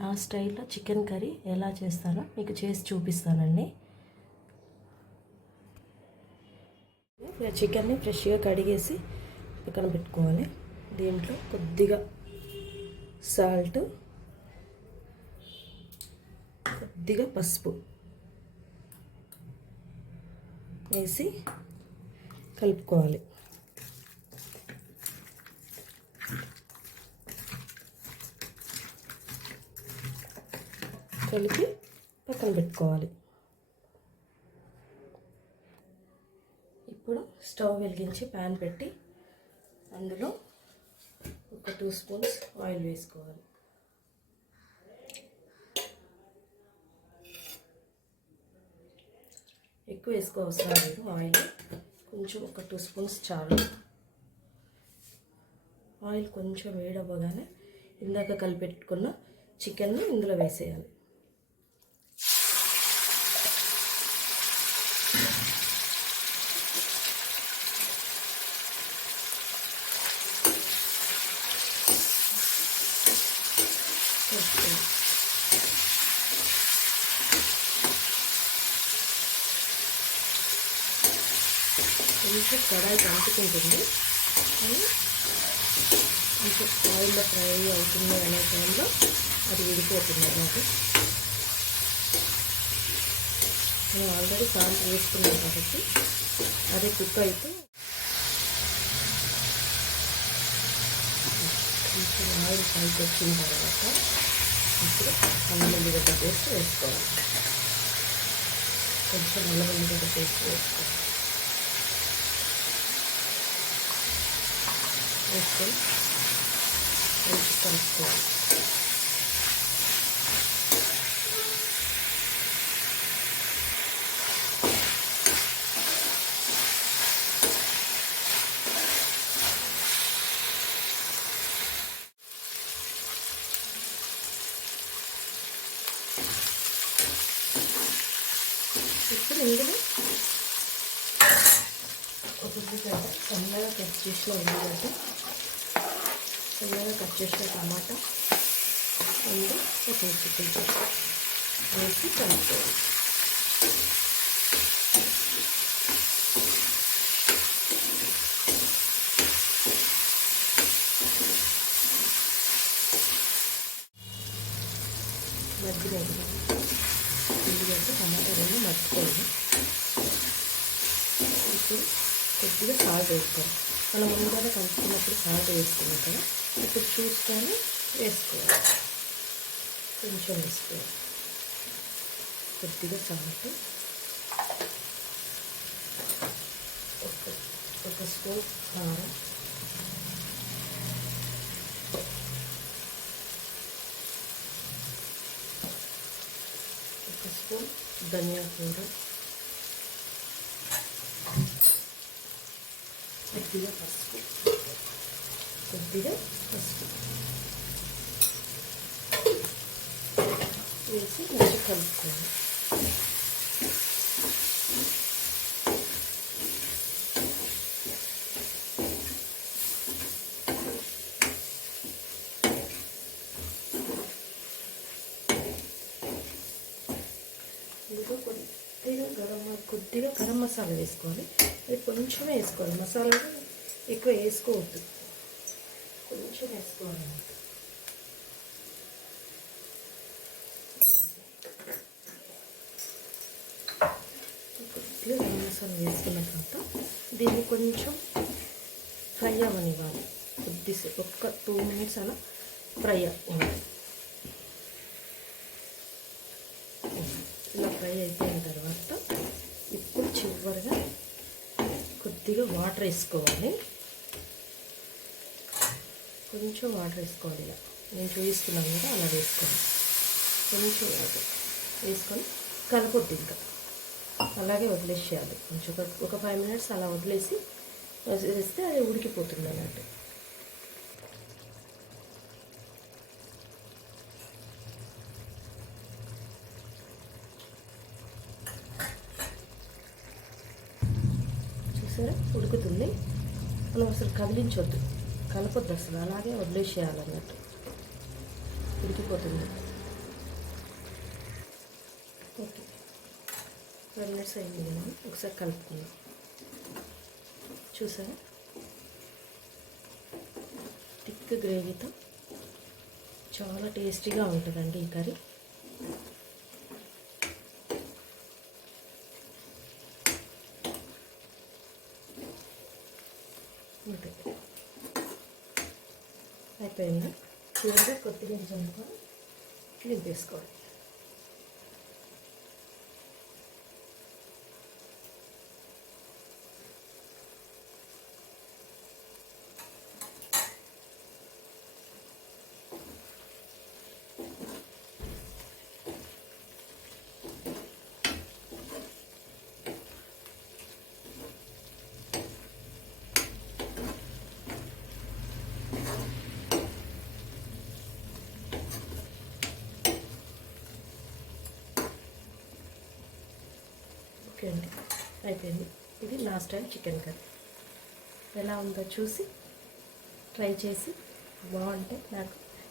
నా స్టైల్లో chicken curry ఎలా చేస్తానో మీకు చేసి చూపిస్తానండి. చికెన్ని ఫ్రెష్గా కడిగేసి పక్కన పెట్టుకోవాలి. దీంట్లో కొద్దిగా సాల్ట్, కొద్దిగా పసుపు వేసి కలుపుకోవాలి. కలిపి పక్కన పెట్టుకోవాలి. ఇప్పుడు స్టవ్ వెలిగించి ప్యాన్ పెట్టి అందులో ఒక 2 స్పూన్స్ ఆయిల్ వేసుకోవాలి. ఎక్కువ వేసుకోవసరం లేదు. ఆయిల్ కొంచెం ఒక 2 స్పూన్స్ చాలు. ఆయిల్ కొంచెం వేడవ్వగానే ఇందాక కలిపెట్టుకున్న చికెన్ని ఇందులో వేసేయాలి. కొంచెం కడాయి అంటుకుంటుంది కానీ కొంచెం ఆయిల్లో ఫ్రై అవుతుంది అనే టైంలో అది విడిపోతుంది. నాకు నేను ఆల్రెడీ సాల్ట్ వేసుకున్నాను కాబట్టి అదే కుక్ అయితే కొంచెం ఆయిల్ పైకి వచ్చిన తర్వాత ఇప్పుడు అల్లం వెల్లిగడ్డ పేస్ట్ వేసుకోవాలి. కొంచెం అల్లం వెల్లిగడ్డ పేస్ట్ వేసుకొని కొంచెం కలుపుకోవాలి. ఇప్పుడు ఇందులో ఒక ఉల్లిగడ్డ, సన్నగా కట్ చేసిన ఉల్లిగడ్డ, సన్నగా కట్ చేసిన టమాటా అండ్ ఒక చికెన్ వేసి కలుపుకోవాలి. మధ్యలో ఉల్లిగడ్డ టమాటా రెండు మర్చిపోయింది. ఇప్పుడు కొద్దిగా సాల్ట్ వేసుకోవాలి. మనం ముందుగా కలుపుకున్నప్పుడు సాల్ట్ వేసుకున్నాం కదా, ఇప్పుడు చూసుకొని వేసుకోవాలి. కొంచెం వేసుకోవాలి. కొద్దిగా సాల్ట్, ఒక స్పూన్ కారం, ఒక స్పూన్ ధనియా పౌడర్, కొద్దిగా పసుపు వేసి మంచిగా కలుపుకోవాలి. కొద్దిగా గరం మసాలా వేసుకోవాలి. అది కొంచెమే వేసుకోవాలి. మసాలా ఎక్కువ వేసుకోవద్దు, కొంచెం వేసుకోవాలి. కొద్దిగా గరం మసాలా వేసుకున్న తర్వాత దీన్ని కొంచెం ఫ్రై అవ్వనివ్వాలి. కొద్దిసేపు ఒక 2 మినిట్స్ అలా ఫ్రై అవ్వాలి. ఇలా ఫ్రై అయిపోయిన తర్వాత ఇప్పుడు చివరిగా కొద్దిగా వాటర్ వేసుకోవాలి. కొంచెం వాటర్ వేసుకోవాలి. ఇలా నేను చూపిస్తున్నాను కదా, అలా వేసుకోవాలి. కొంచెం వాటర్ వేసుకొని కలపొద్దు, ఇంకా అలాగే వదిలేసేయాలి. కొంచెం ఒక 5 మినిట్స్ అలా వదిలేస్తే అది ఉడికిపోతుంది అన్నట్టు. చూసారా, ఉడుకుతుంది. మనం అసలు కదిలించొద్దు, కలపొద్దు, అసలు అలాగే వదిలేసేయాలన్నట్టు. ఉడికిపోతుంది. ఓకే, 12 మినిట్స్ అయింది కదా, ఒకసారి కలుపుకుందాం. చూసారా, థిక్ గ్రేవీతో చాలా టేస్టీగా ఉంటుందండి ఈ కర్రీ. ఉంటుంది. అయిపోయిందా, చివరిగా కొత్తిమీర చల్లుకొని నింపేసుకోవాలి. ఓకే అండి, అయిపోయింది. ఇది నా స్టైల్ చికెన్ కర్రీ. ఎలా ఉందో చూసి ట్రై చేసి బాగుంటే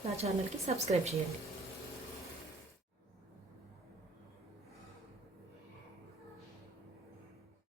నా ఛానల్కి సబ్స్క్రైబ్ చేయండి.